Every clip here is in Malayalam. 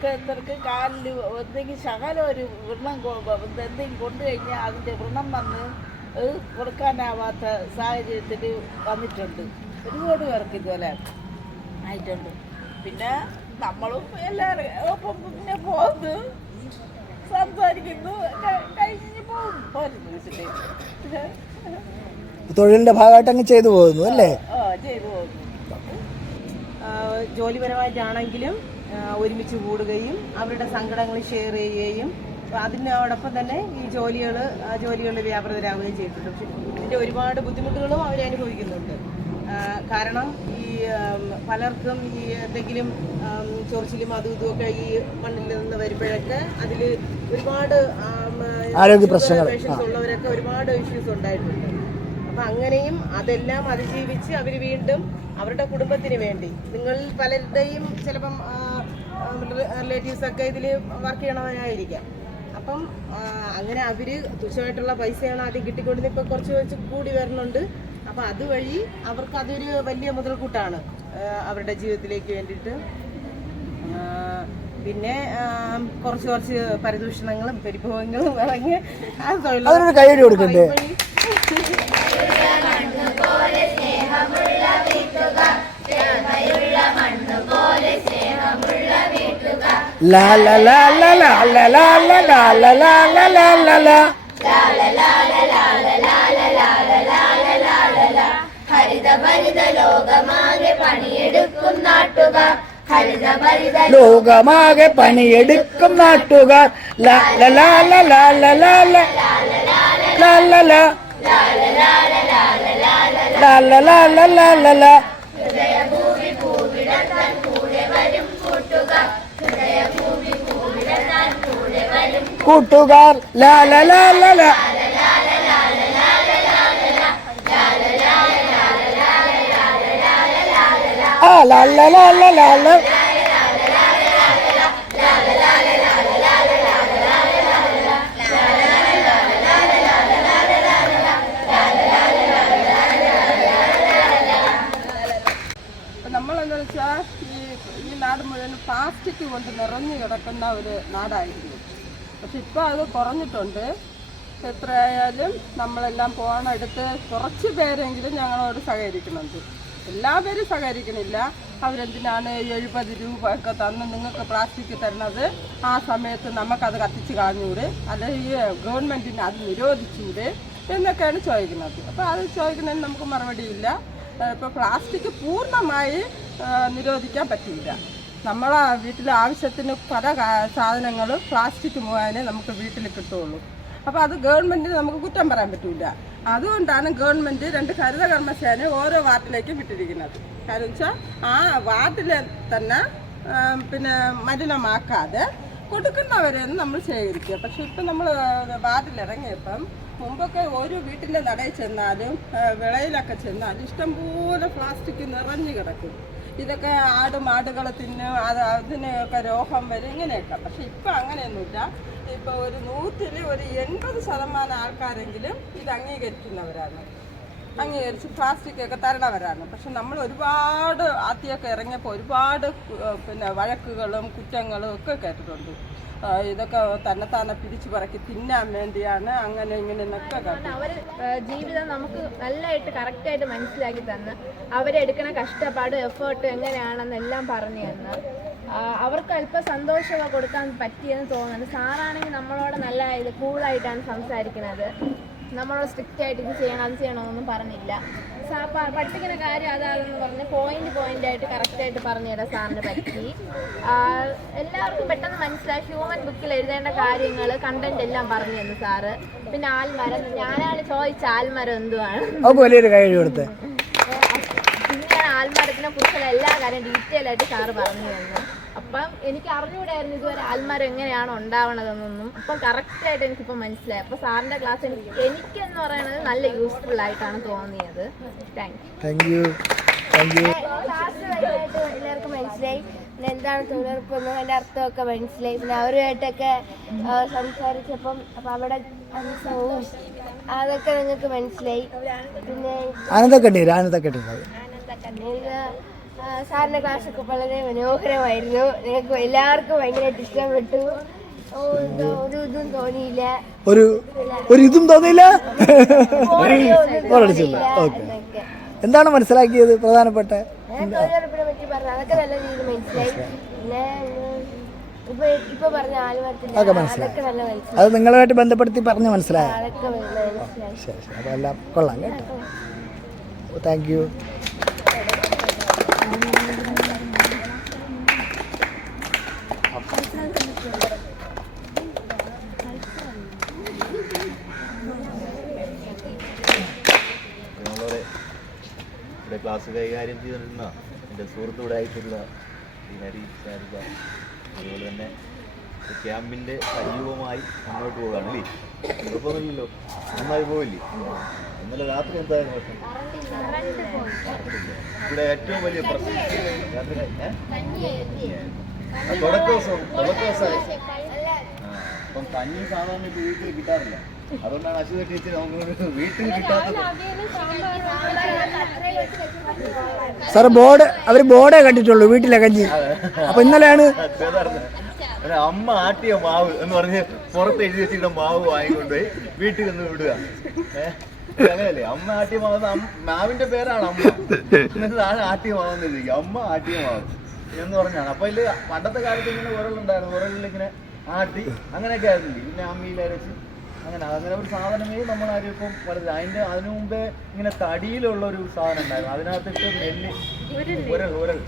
ഓരോരുത്തർക്ക് കാലിൽ എന്തെങ്കിലും ശകലം ഒരു വ്രണം കൊ- എന്തെങ്കിലും കൊണ്ടു കഴിഞ്ഞാൽ അതിന്റെ വ്രണം വന്ന് കൊടുക്കാനാവാത്ത സാഹചര്യത്തിൽ വന്നിട്ടുണ്ട്. ഒരുപാട് പേർക്ക് ഇതുപോലെ ആയിട്ടുണ്ട്. പിന്നെ നമ്മളും എല്ലാവരും ഒപ്പം പിന്നെ പോകുന്നു സംസാരിക്കുന്നു. കഴിഞ്ഞു പോകും പോരുന്നു വീട്ടിലേക്ക്. തൊഴിലിന്റെ ഭാഗമായിട്ട് അങ്ങ് ചെയ്തു പോകുന്നു അല്ലേ? ചെയ്തു പോകുന്നു. ജോലിപരമായിട്ടാണെങ്കിലും ഒരുമിച്ച് കൂടുകയും അവരുടെ സങ്കടങ്ങൾ ഷെയർ ചെയ്യുകയും അതിനോടൊപ്പം തന്നെ ഈ ജോലികൾ ആ ജോലികളിൽ വ്യാപൃതരാകുകയും ചെയ്തിട്ടുണ്ട്. പക്ഷെ ഇതിന്റെ ഒരുപാട് ബുദ്ധിമുട്ടുകളും അവർ അനുഭവിക്കുന്നുണ്ട്. കാരണം ഈ പലർക്കും ഈ എന്തെങ്കിലും ചൊറിച്ചിലും അതും ഇതുമൊക്കെ ഈ മണ്ണിൽ നിന്ന് വരുമ്പോഴൊക്കെ അതിൽ ഒരുപാട് ആരോഗ്യ പ്രശ്നങ്ങൾ, ഉള്ളവരൊക്കെ ഒരുപാട് ഇഷ്യൂസ് ഉണ്ടായിട്ടുണ്ട്. അപ്പം അങ്ങനെയും അതെല്ലാം അതിജീവിച്ച് അവർ വീണ്ടും അവരുടെ കുടുംബത്തിന് വേണ്ടി നിങ്ങൾ പലരുടെയും ചിലപ്പം റിലേറ്റീവ്സ് ഒക്കെ ഇതിൽ വർക്ക് ചെയ്യണവരായിരിക്കാം അപ്പം അങ്ങനെ അവർ തുച്ഛമായിട്ടുള്ള പൈസയാണ് ആദ്യം കിട്ടിക്കൊണ്ടിരുന്നത്. ഇപ്പം കുറച്ച് കുറച്ച് കൂടി വരുന്നുണ്ട്. അപ്പം അതുവഴി അവർക്ക് അതൊരു വലിയ മുതൽക്കൂട്ടാണ് അവരുടെ ജീവിതത്തിലേക്ക് വേണ്ടിയിട്ട്. പിന്നെ കുറച്ച് കുറച്ച് പരിദൂഷണങ്ങളും പരിഭവങ്ങളും ഇറങ്ങി ആ തൊഴിൽ la la la la la la la la la la la la la ലാ la ലാ ലാ ലാ ഹരിതഭരിത ലോകമാകെ പണിയെടുക്കും നാട്ടുകാർ ഹരിതഭരിത കൂട്ടുകാർ ലാല ലാല ലാ ആ ലാല ലാല ലാല പക്ഷെ ഇപ്പോൾ അത് കുറഞ്ഞിട്ടുണ്ട്. എത്രയായാലും നമ്മളെല്ലാം പോകണെടുത്ത് കുറച്ച് പേരെങ്കിലും ഞങ്ങളോട് സഹകരിക്കുന്നുണ്ട്. എല്ലാവരും സഹകരിക്കണില്ല. അവരെന്തിനാണ് എഴുപത് രൂപ ഒക്കെ തന്ന് നിങ്ങൾക്ക് പ്ലാസ്റ്റിക് തരുന്നത്? ആ സമയത്ത് നമുക്കത് കത്തിച്ച് കളഞ്ഞൂടെ? അല്ലെങ്കിൽ ഗവൺമെന്റിന് അത് നിരോധിച്ചൂടെ? എന്നൊക്കെയാണ് ചോദിക്കുന്നത്. അപ്പോൾ അത് ചോദിക്കുന്നതിന് നമുക്ക് മറുപടിയില്ല. ഇപ്പോൾ പ്ലാസ്റ്റിക് പൂർണമായി നിരോധിക്കാൻ പറ്റില്ല നമ്മളെ വീട്ടിലെ ആവശ്യത്തിന് പല സാധനങ്ങളും പ്ലാസ്റ്റിക് മുഖേന നമുക്ക് വീട്ടിൽ കിട്ടുള്ളൂ. അപ്പോൾ അത് ഗവൺമെന്റിന് നമുക്ക് കുറ്റം പറയാൻ പറ്റില്ല അതുകൊണ്ടാണ് ഗവൺമെന്റ് രണ്ട് ഹരിതകർമ്മസേന ഓരോ വാർഡിലേക്കും വിട്ടിരിക്കുന്നത്. കാരണം വെച്ചാൽ ആ വാർഡിൽ തന്നെ പിന്നെ മലിനമാക്കാതെ കൊടുക്കുന്നവരെ നമ്മൾ ശേഖരിക്കുക. പക്ഷെ ഇപ്പം നമ്മൾ വാർഡിലിറങ്ങിയപ്പം മുമ്പൊക്കെ ഒരു വീട്ടിന്റെ നടയിൽ ചെന്നാലും വിളയിലൊക്കെ ചെന്നാലും ഇഷ്ടംപോലെ പ്ലാസ്റ്റിക് നിറഞ്ഞു കിടക്കും. ഇതൊക്കെ ആട് ആടുകളെ തിന്നും അത് അതിനൊക്കെ രോഗം വരും ഇങ്ങനെയൊക്കെ. പക്ഷെ ഇപ്പം അങ്ങനെയൊന്നുമില്ല. ഇപ്പോൾ ഒരു നൂറ്റിൽ ഒരു എൺപത് ശതമാനം ആൾക്കാരെങ്കിലും ഇത് അംഗീകരിക്കുന്നവരാണ്. അംഗീകരിച്ച് പ്ലാസ്റ്റിക് ഒക്കെ തരണവരാണ്. പക്ഷെ നമ്മൾ ഒരുപാട് ആദ്യമൊക്കെ ഇറങ്ങിയപ്പോൾ ഒരുപാട് പിന്നെ വഴക്കുകളും കുറ്റങ്ങളും ഒക്കെ കേട്ടിട്ടുണ്ട്. ഇതൊക്കെ തന്നെ തന്നെത്താനെ പിടിച്ചു പറക്കി തിന്നാൻ വേണ്ടിയാണ് അങ്ങനെ ഇങ്ങനെ എന്നൊക്കെ അവർ അവർ ജീവിതം നമുക്ക് നല്ലതായിട്ട് കറക്റ്റായിട്ട് മനസ്സിലാക്കി തന്ന്. അവരെടുക്കണ കഷ്ടപ്പാട് എഫേർട്ട് എങ്ങനെയാണെന്നെല്ലാം പറഞ്ഞു തന്ന്. അവർക്ക് അല്പം സന്തോഷമൊക്കെ കൊടുക്കാൻ പറ്റിയെന്ന് തോന്നുന്നു സാറാണെങ്കിൽ നമ്മളോട് നല്ല ഇത് കൂളായിട്ടാണ് സംസാരിക്കുന്നത്. നമ്മളോട് സ്ട്രിക്റ്റ് ആയിട്ട് ഇത് ചെയ്യണം അത് ചെയ്യണമെന്നൊന്നും പറഞ്ഞില്ല. പഠിപ്പിക്കുന്ന കാര്യം അതാണെന്ന് പറഞ്ഞ് പോയിന്റ് പോയിന്റ് ആയിട്ട് കറക്റ്റ് ആയിട്ട് പറഞ്ഞു തരാൻ സാറിന് പറ്റി. എല്ലാവർക്കും പെട്ടെന്ന് മനസ്സിലായി. ഹ്യൂമൻ ബുക്കിൽ എഴുതേണ്ട കാര്യങ്ങൾ കണ്ടന്റ് എല്ലാം പറഞ്ഞു തന്നു സാറ്. പിന്നെ ആൽമരം. ഞാനാണ് ചോദിച്ച ആൽമരം എന്തുവാണ്? പിന്നെ ആൽമരത്തിനെ കുറിച്ചുള്ള എല്ലാ കാര്യം ഡീറ്റെയിൽ ആയിട്ട് സാറ് പറഞ്ഞു തന്നു. അപ്പം എനിക്ക് അറിഞ്ഞുകൂടായിരുന്നു ഇതുവരെ ആൽമരം എങ്ങനെയാണ് ഉണ്ടാവണതെന്നൊന്നും. അപ്പം കറക്റ്റ് ആയിട്ട് എനിക്കിപ്പോൾ മനസ്സിലായി. അപ്പോൾ സാറിന്റെ ക്ലാസ് എനിക്ക് എനിക്കെന്ന് പറയുന്നത് നല്ല യൂസ്ഫുൾ ആയിട്ടാണ് തോന്നിയത്. Thank you thank you class വലുതായിട്ട് എല്ലാവർക്കും മനസ്സിലായി. പിന്നെ എന്താണ് തൊഴിലുറപ്പെന്നും അതിന്റെ അർത്ഥമൊക്കെ മനസ്സിലായി. പിന്നെ അവരുമായിട്ടൊക്കെ സംസാരിച്ചപ്പം അപ്പം അവിടെ അതൊക്കെ നിങ്ങൾക്ക് മനസ്സിലായി. പിന്നെ ആനന്ദക്കണ്ണീര് ആനന്ദക്കണ്ണീര്. ഇത് ആ, ക്ലാസ് ക്ലാസ്സൊക്കെ വളരെ മനോഹരമായിരുന്നു. നിങ്ങൾക്ക് എല്ലാവർക്കും ഭയങ്കരമായിട്ട് ഇഷ്ടപ്പെട്ടു. ഒരു ഇതും തോന്നിയില്ല. ഒരു ഒരു ഇതും ഓക്കെ. എന്താണ് മനസ്സിലാക്കിയത് പ്രധാനപ്പെട്ട? അതൊക്കെ മനസ്സിലായി. അത് നിങ്ങളുമായിട്ട് ബന്ധപ്പെടുത്തി പറഞ്ഞ് മനസ്സിലായോ? മനസ്സിലായി. ശരി ശരി. അതെല്ലാം കൊള്ളാം കേട്ടോ. താങ്ക് യു ക്ലാസ് കൈകാര്യം ചെയ്തിരുന്ന എന്റെ സുഹൃത്തൂടെ ആയിട്ടുള്ള ഈ ഹരി ശാരദ അതുപോലെ തന്നെ ക്യാമ്പിന്റെ സജീവമായി മുന്നോട്ട് പോവുകയാണ് അല്ലേ? കുഴപ്പമൊന്നുമില്ലല്ലോ. നന്നായി പോവില്ലേ? ഇന്നലെ രാത്രി എന്തായിരുന്നു പ്രശ്നം ഇവിടെ ഏറ്റവും വലിയ പ്രശ്നം തുടക്ക ദിവസം തുടക്ക ദിവസമായി. അപ്പം കഞ്ഞി സാധാരണ വീട്ടിൽ കിട്ടാറില്ല. അതുകൊണ്ടാണ് അശ്വത ടീച്ചർ നമുക്ക് വീട്ടിൽ കിട്ടാത്തത്. സാറ് ബോർഡ് അവർ ബോർഡേ കണ്ടിട്ടുള്ളൂ വീട്ടിലെ കഞ്ഞി. അപ്പൊ ഇന്നലെയാണ് അമ്മ ആട്ടിയ മാവ് എന്ന് പറഞ്ഞ് പുറത്ത് എഴുതി വെച്ചിട്ട് മാവ് വാങ്ങിക്കൊണ്ടുപോയി വീട്ടിൽ നിന്ന് വിടുക. അങ്ങനല്ലേ അമ്മ ആട്ടിയ മാവ് മാവിന്റെ പേരാണ് അമ്മ. എന്നിട്ട് താഴെ ആട്ടിയ മാവെന്ന് ചോദിക്കും അമ്മ ആട്ടിയ മാവ് എന്ന് പറഞ്ഞാണ്. അപ്പൊ ഇല്ല പണ്ടത്തെ കാലത്ത് ഇങ്ങനെ ഉരലുണ്ടായിരുന്നു. ഉരലിൽ ഇങ്ങനെ ആട്ടി അങ്ങനെയൊക്കെ ആയിരുന്നില്ലേ പിന്നെ അമ്മയിലെ അരച്ച് അങ്ങനെ അങ്ങനെ ഒരു സാധനമേ നമ്മൾ ആരും ഇപ്പം വളരെ അതിന്റെ അതിനു മുമ്പേ ഇങ്ങനെ തടിയിലുള്ള ഒരു സാധനം ഉണ്ടായിരുന്നു. അതിനകത്തിട്ട് നെല്ല് ഉരൽ ഉരൽ.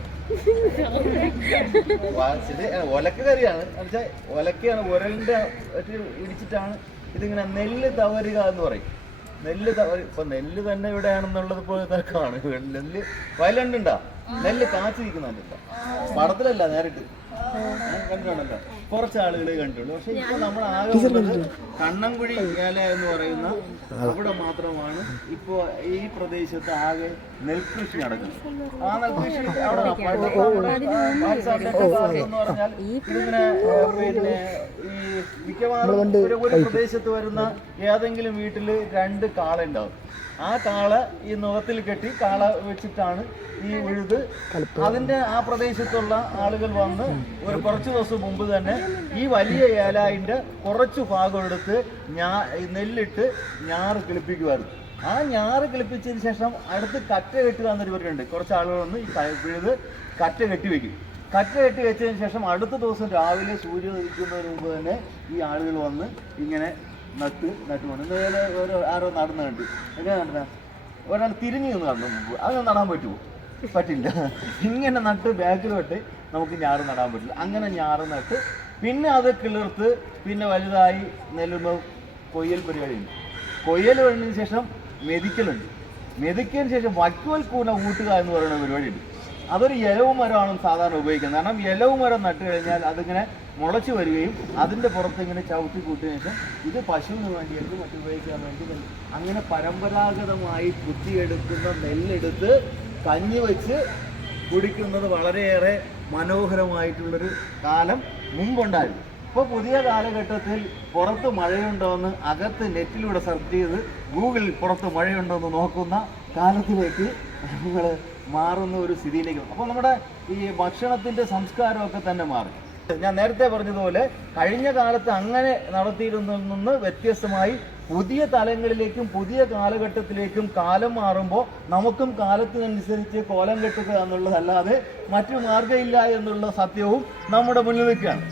ഒലക്ക കറിയാണ്. എന്നുവെച്ചാൽ ഒലക്കയാണ് ഉരലിന്റെ വെച്ച് ഇടിച്ചിട്ടാണ് ഇതിങ്ങനെ നെല്ല് തവരുക എന്ന് പറയും. നെല്ല് തവരു ഇപ്പൊ നെല്ല് തന്നെ ഇവിടെയാണെന്നുള്ളത് ഇപ്പോൾ തക്കാണ് നെല്ല് വയലുണ്ടാ നെല്ല് കാച്ചിരിക്കുന്നുണ്ടോ പടത്തിലല്ല നേരിട്ട്. കണ്ടിട്ടുണ്ടല്ലോ കുറച്ച് ആളുകളെ കണ്ടുള്ളൂ പക്ഷെ ഇപ്പൊ നമ്മൾ ആകെ ഉള്ളത് കണ്ണൻകുഴി ഏല എന്ന് പറയുന്ന അവിടെ മാത്രമാണ് ഇപ്പോ ഈ പ്രദേശത്ത് ആകെ നെൽകൃഷി നടക്കുന്നത്. ആ നെൽകൃഷി അവിടെ എന്ന് പറഞ്ഞാൽ ഇതിങ്ങനെ പിന്നെ ഈ മിക്കവാറും ഒരു ഒരു പ്രദേശത്ത് വരുന്ന ഏതെങ്കിലും വീട്ടിൽ രണ്ട് കാള ഉണ്ടാവും. ആ കാള ഈ നുഖത്തിൽ കെട്ടി കാള വെച്ചിട്ടാണ് ഈ ഉഴുത്. അതിന്റെ ആ പ്രദേശത്തുള്ള ആളുകൾ വന്ന് ഒരു കുറച്ച് ദിവസം മുമ്പ് തന്നെ ഈ വലിയ ഏലായിന്റെ കുറച്ച് ഭാഗം എടുത്ത് ഞാ നെല്ലിട്ട് ഞാറ് കിളിപ്പിക്കുമായിരുന്നു ആ ഞാറ് കിളിപ്പിച്ചതിന് ശേഷം അടുത്ത് കറ്റ കെട്ടുക എന്നൊരു പരിപാടിയുണ്ട്. കുറച്ച് ആളുകൾ വന്ന് ഈ ഉഴുത് കറ്റ കെട്ടി വെക്കും. കറ്റ കെട്ടി വെച്ചതിന് ശേഷം അടുത്ത ദിവസം രാവിലെ സൂര്യ ഉദിക്കുന്നതിന് മുമ്പ് തന്നെ ഈ ആളുകൾ വന്ന് ഇങ്ങനെ നട്ട് നട്ട് കൊണ്ട് ഇന്നലെ ഓരോ ആരോ നടന്ന കണ്ട്. എങ്ങനെ നടന്ന? ഒരാൾ തിരിഞ്ഞു നിന്ന് നടന്നു മുമ്പ്. അത് നടാൻ പറ്റുമോ? പറ്റില്ല. ഇങ്ങനെ നട്ട് ബാക്കിൽ ബാക്കിലോട്ട് നമുക്ക് ഞാറ് നടാൻ പറ്റില്ല. അങ്ങനെ ഞാറ് നട്ട് പിന്നെ അത് കിളിർത്ത് പിന്നെ വലുതായി നെല്ലുമ്പോൾ കൊയ്യൽ പരിപാടിയുണ്ട്. കൊയ്യൽ കഴിഞ്ഞതിന് ശേഷം മെതിക്കലുണ്ട്. മെതിക്കലിന് ശേഷം വൈക്കോൽ കൂന കൂട്ടുക എന്ന് പറയുന്ന പരിപാടിയുണ്ട്. അതൊരു ഇലവ് മരമാണ് സാധാരണ ഉപയോഗിക്കുന്നത്. കാരണം ഇലവ് മരം നട്ട് കഴിഞ്ഞാൽ അതിങ്ങനെ മുളച്ചു വരികയും അതിന്റെ പുറത്ത് ഇങ്ങനെ ചവിട്ടി കൂട്ടിയ ശേഷം ഇത് പശുവിന് വേണ്ടിയിട്ട് മറ്റു ഉപയോഗിക്കാൻ വേണ്ടി അങ്ങനെ പരമ്പരാഗതമായി കുത്തിയെടുക്കുന്ന നെല്ലെടുത്ത് കഞ്ഞി വെച്ച് കുടിക്കുന്നത് വളരെയേറെ മനോഹരമായിട്ടുള്ളൊരു കാലം മുമ്പുണ്ടായിരുന്നു. ഇപ്പോൾ പുതിയ കാലഘട്ടത്തിൽ പുറത്ത് മഴയുണ്ടോയെന്ന് അകത്ത് നെറ്റിലൂടെ സെർച്ച് ചെയ്ത് ഗൂഗിളിൽ പുറത്ത് മഴയുണ്ടോ എന്ന് നോക്കുന്ന കാലത്തിലേക്ക് നമ്മൾ മാറുന്ന ഒരു സ്ഥിതിയിലേക്ക് അപ്പോൾ നമ്മുടെ ഈ ഭക്ഷണത്തിന്റെ സംസ്കാരമൊക്കെ തന്നെ മാറി. ഞാൻ നേരത്തെ പറഞ്ഞതുപോലെ കഴിഞ്ഞ കാലത്ത് അങ്ങനെ നടത്തിയിരുന്നതിൽ നിന്ന് വ്യത്യസ്തമായി പുതിയ തലങ്ങളിലേക്കും പുതിയ കാലഘട്ടത്തിലേക്കും കാലം മാറുമ്പോൾ നമുക്കും കാലത്തിനനുസരിച്ച് കോലം കെട്ടുക എന്നുള്ളതല്ലാതെ മറ്റു മാർഗമില്ല എന്നുള്ള സത്യവും നമ്മുടെ മുന്നിൽ നിൽക്കുകയാണ്.